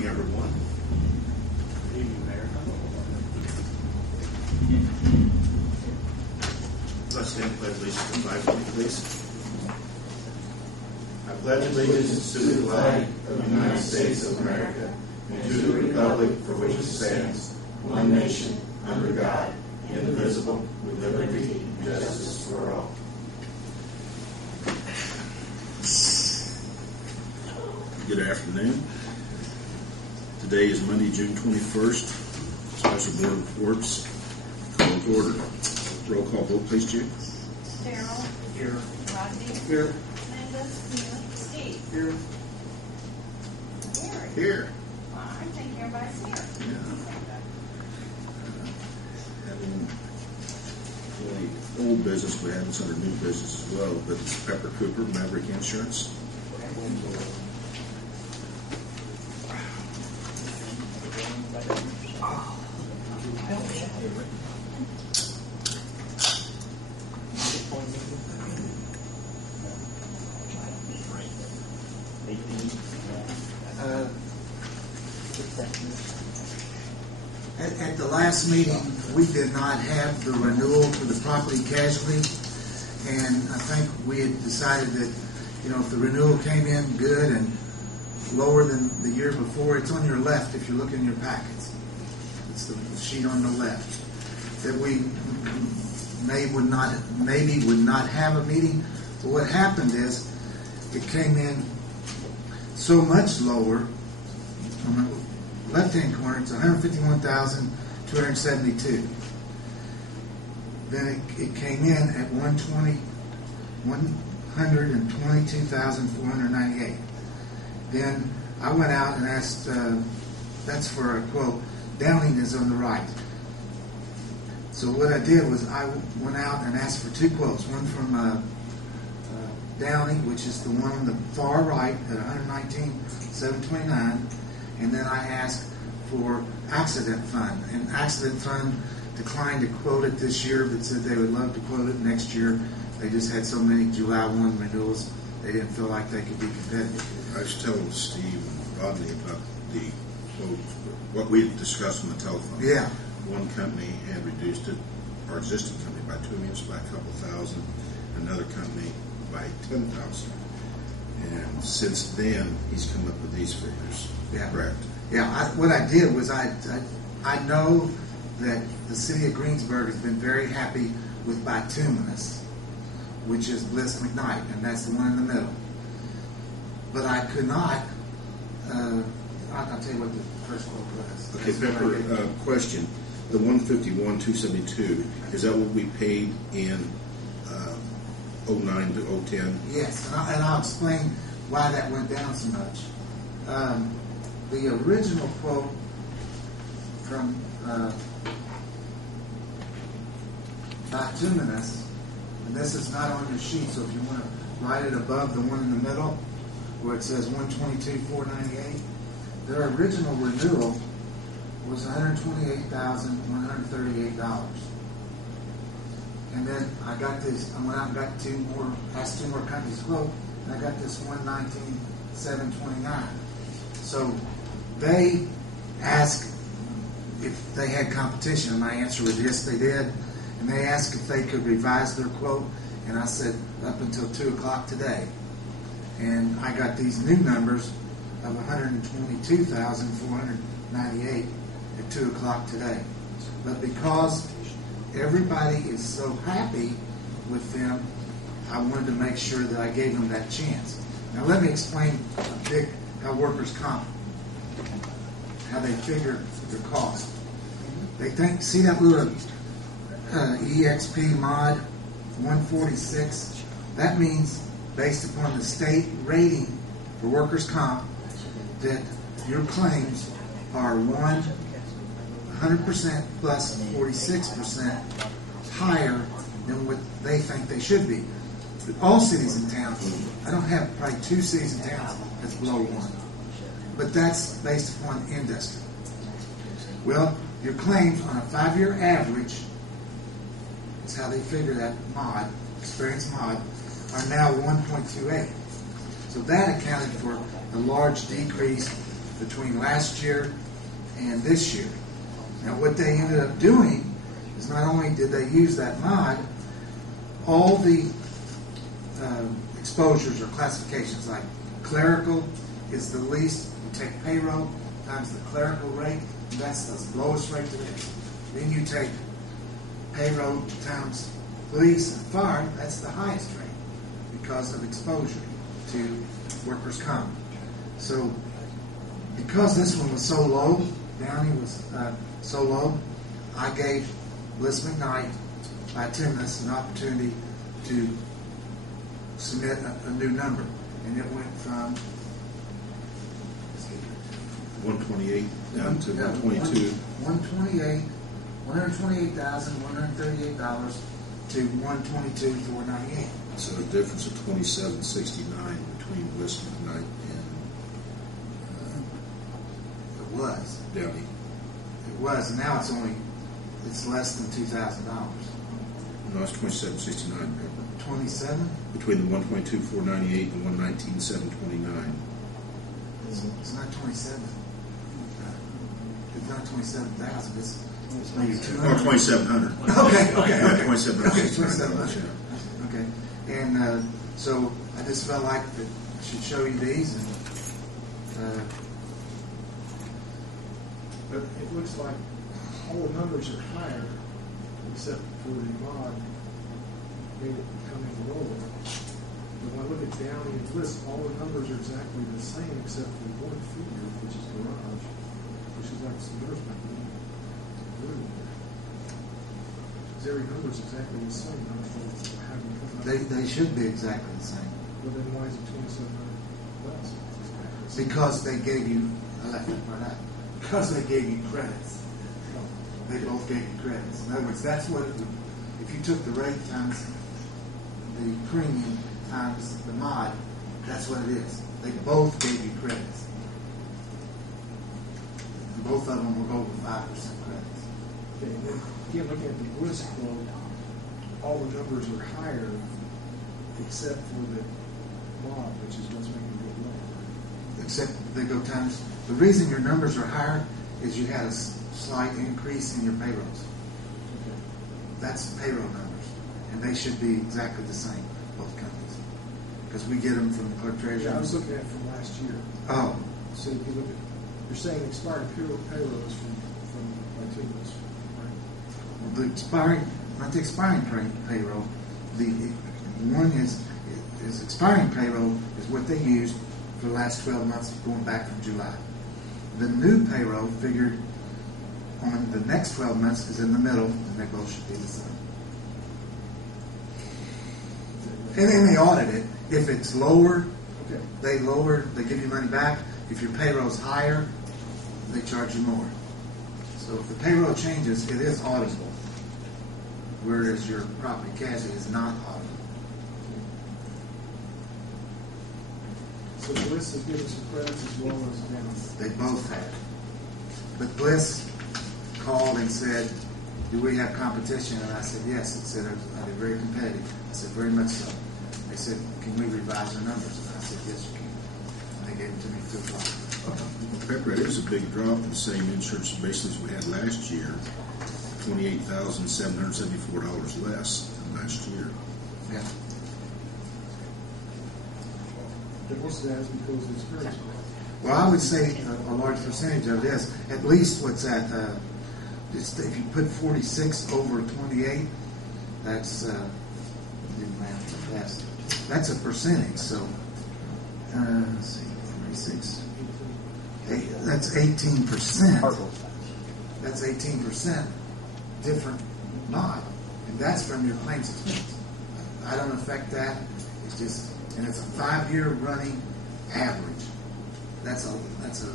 evening, everyone. Good evening, Mayor. Let's stand and pledge allegiance to the flag, please. I pledge allegiance to the flag of the United States of America and to the republic for which it stands, one nation, under God, indivisible, with liberty and justice for all. Good afternoon. Today is Monday, June 21st. Special Board of Works called to order. Roll call vote, please, Jude. Darrell. Here. Rodney. Here. Linda. Steve. Here. Gary. Here. Well, I think everybody's here. Yeah. Having really old business, we have this under new business as well, but it's Pepper Cooper-Maverick Insurance. At the last meeting, we did not have the renewal for the property casualty, and I think we had decided that, if the renewal came in good and lower than the year before, it's on your left if you look in your packets. It's the sheet on the left. That we maybe would not have a meeting, but what happened is it came in so much lower. On the left-hand corner, it's $151,272. Then it came in at $122,498. Then I went out and asked. That's for a quote. Downing is on the right. So what I did was I went out and asked for two quotes. One from Downing, which is the one on the far right at $119,729. And then I asked for Accident Fund. And Accident Fund declined to quote it this year, but said they would love to quote it next year. They just had so many July 1 renewals, they didn't feel like they could be competitive. I was telling Steve and Rodney about what we had discussed on the telephone. Yeah. One company had reduced it, our existing company, by $2 million, by a couple thousand. Another company by $10,000. And since then, he's come up with these figures. Yeah. Correct. Yeah. What I did was I know that the city of Greensburg has been very happy with bituminous, which is Bliss McKnight, and that's the one in the middle. But I could not. I'll tell you what the first quote was. Okay, Pepper. Question: the $151,272, is that what we paid in 09 to 010? Yes, and I'll explain why that went down so much. The original quote from bituminous, and this is not on your sheet, so if you want to write it above the one in the middle, where it says $122,498, their original renewal was $128,138. And then I got this. I went out and got asked two more companies to quote, and I got this $119,729. So they asked if they had competition, and my answer was yes, they did. And they asked if they could revise their quote, and I said up until 2 o'clock today. And I got these new numbers of $122,498 at 2 o'clock today. But because everybody is so happy with them, I wanted to make sure that I gave them that chance. Now let me explain how workers' comp, how they figure their cost. They see that little EXP mod 146? That means, based upon the state rating for workers' comp, that your claims are 100% plus 46% higher than what they think they should be. But all cities and towns, I don't have probably 2 cities and towns that's below 1. But that's based upon industry. Well, your claims on a 5-year average, that's how they figure that experience mod, are now 1.28. So that accounted for a large decrease between last year and this year. Now, what they ended up doing is not only did they use that mod, all the exposures or classifications, like clerical is the least. You take payroll times the clerical rate, and that's the lowest rate there is. Then you take payroll times police and fire, that's the highest rate because of exposure to workers' comp. So, because this one was so low, Downey was so low, I gave Bliss McKnight, my attendants, an opportunity to submit a new number, and it went from 128 down to 122. $128,138 to $122,498. So a difference of $27.69 between Bliss McKnight and It was. Downey. It was. Now it's less than $2,000. No, it's $27.69. Remember, 27? between the $122,498 and $119,729. It's not 27. It's not 27,000. It's maybe 200. Or 2,700. Okay. 2,700. Okay, 2,700. Okay. And so I just felt like that I should show you these. And But it looks like all the numbers are higher, except for the mod made it come in lower. But when I look at Downey and Bliss, all the numbers are exactly the same, except for one figure, which is garage, which is like some yours might be blue. Because every number is exactly the same. I don't know how you come up. they should be exactly the same. Well, then why is it 2,700 less? Because they gave you, I left that part out. Because they gave you credits. They both gave you credits. In other words, that's what it would, if you took the rate times the premium times the mod, that's what it is. They both gave you credits. And both of them were over 5% credits. Okay, and then again, looking at the Bliss quote, all the numbers are higher except for the mod, which is what's making it go lower. Except they go times, the reason your numbers are higher is you had a slight increase in your payrolls. Okay. That's payroll numbers. And they should be exactly the same, both companies. Because we get them from the clerk treasurer. Yeah, I was looking at it from last year. Oh, So if you look at, you're saying expired payroll is from Latinos, right? well, the expiring, not the expiring payroll. The one is expiring payroll is what they used for the last 12 months going back from July. The new payroll figured on the next 12 months is in the middle, and they both should be the same. And then they audit it. If it's lower, Okay. they give you money back. If your payroll's higher, they charge you more. So if the payroll changes, it is auditable. Whereas your property casualty is not auditable. So Bliss is giving some credits as well as Downey. They both had. But Bliss called and said, do we have competition? And I said, yes. It said, are they very competitive? I said, very much so. They said, can we revise our numbers? And I said, yes, you can. And they gave it to me at 2 o'clock. Pepper, it is a big drop in the same insurance basically as we had last year. $28,774 less than last year. Yeah. But most of that is because of experience. Well, I would say a large percentage of this, at least what's at, just if you put 46 over 28, that's, that's a percentage. So, let's see, 46. That's 18%. That's 18% different mod. And that's from your claims expense. I don't affect that. It's just, and it's a 5-year running average. That's a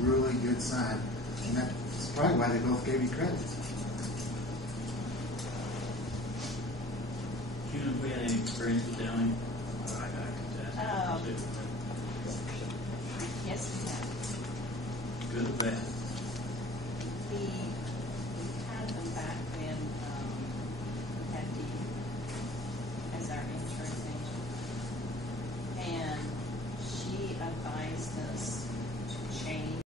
really good sign. And that's probably why they both gave you credits. June, have we had any experience with Downey? Yes, we have. Good or bad?